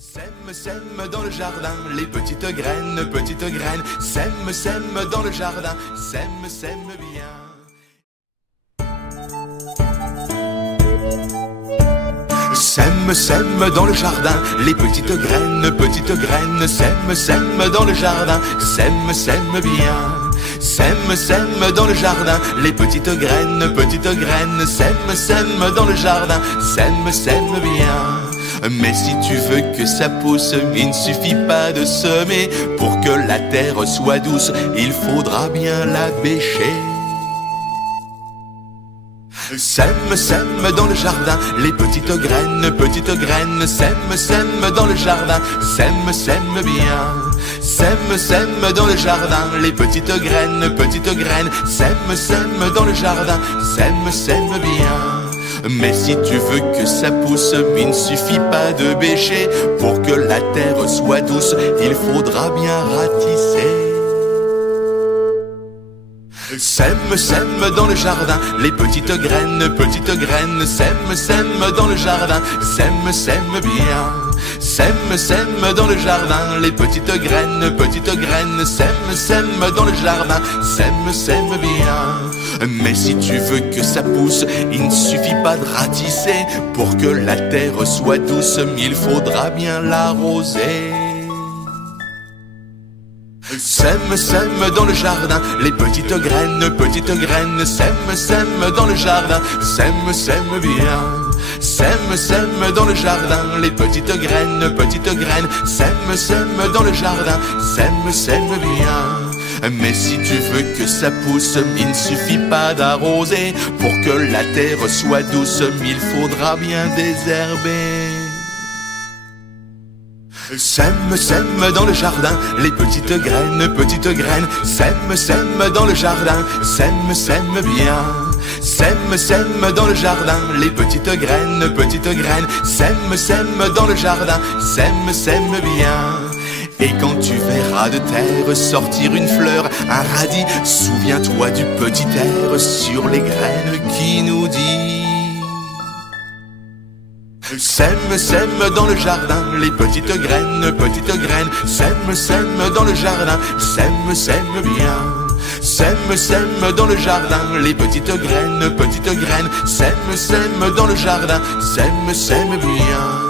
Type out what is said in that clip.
Sème, sème dans le jardin, les petites graines, sème, sème dans le jardin, sème, sème bien. Sème, sème dans le jardin, les petites graines, sème, sème dans le jardin, sème, sème bien. Sème, sème dans le jardin, les petites graines, sème, sème dans le jardin, sème, sème bien. Mais si tu veux que ça pousse, il ne suffit pas de semer. Pour que la terre soit douce, il faudra bien la bêcher. Sème, sème dans le jardin, les petites graines, sème, sème dans le jardin, sème, sème bien. Sème, sème dans le jardin, les petites graines, sème, sème dans le jardin, sème, sème bien. Mais si tu veux que ça pousse, il ne suffit pas de bêcher. Pour que la terre soit douce, il faudra bien ratisser. Sème, sème dans le jardin, les petites graines, sème, sème dans le jardin, sème, sème bien. Sème, sème dans le jardin, les petites graines, sème, sème dans le jardin, sème, sème bien. Mais si tu veux que ça pousse, il ne suffit pas de ratisser. Pour que la terre soit douce, il faudra bien l'arroser. Sème, sème dans le jardin, les petites graines, sème, sème dans le jardin, sème, sème bien. Sème, sème dans le jardin, les petites graines, sème, sème dans le jardin, sème, sème bien. Mais si tu veux que ça pousse, il ne suffit pas d'arroser. Pour que la terre soit douce, il faudra bien désherber. Sème, sème dans le jardin, les petites graines, sème, sème dans le jardin, sème, sème bien. Sème, sème dans le jardin, les petites graines, sème, sème dans le jardin, sème, sème bien. Et quand tu verras de terre sortir une fleur, un radis, souviens-toi du petit air sur les graines qui nous dit: sème, sème dans le jardin, les petites graines, sème, sème dans le jardin, sème, sème bien. Sème, sème dans le jardin, les petites graines, sème, sème dans le jardin, sème, sème bien.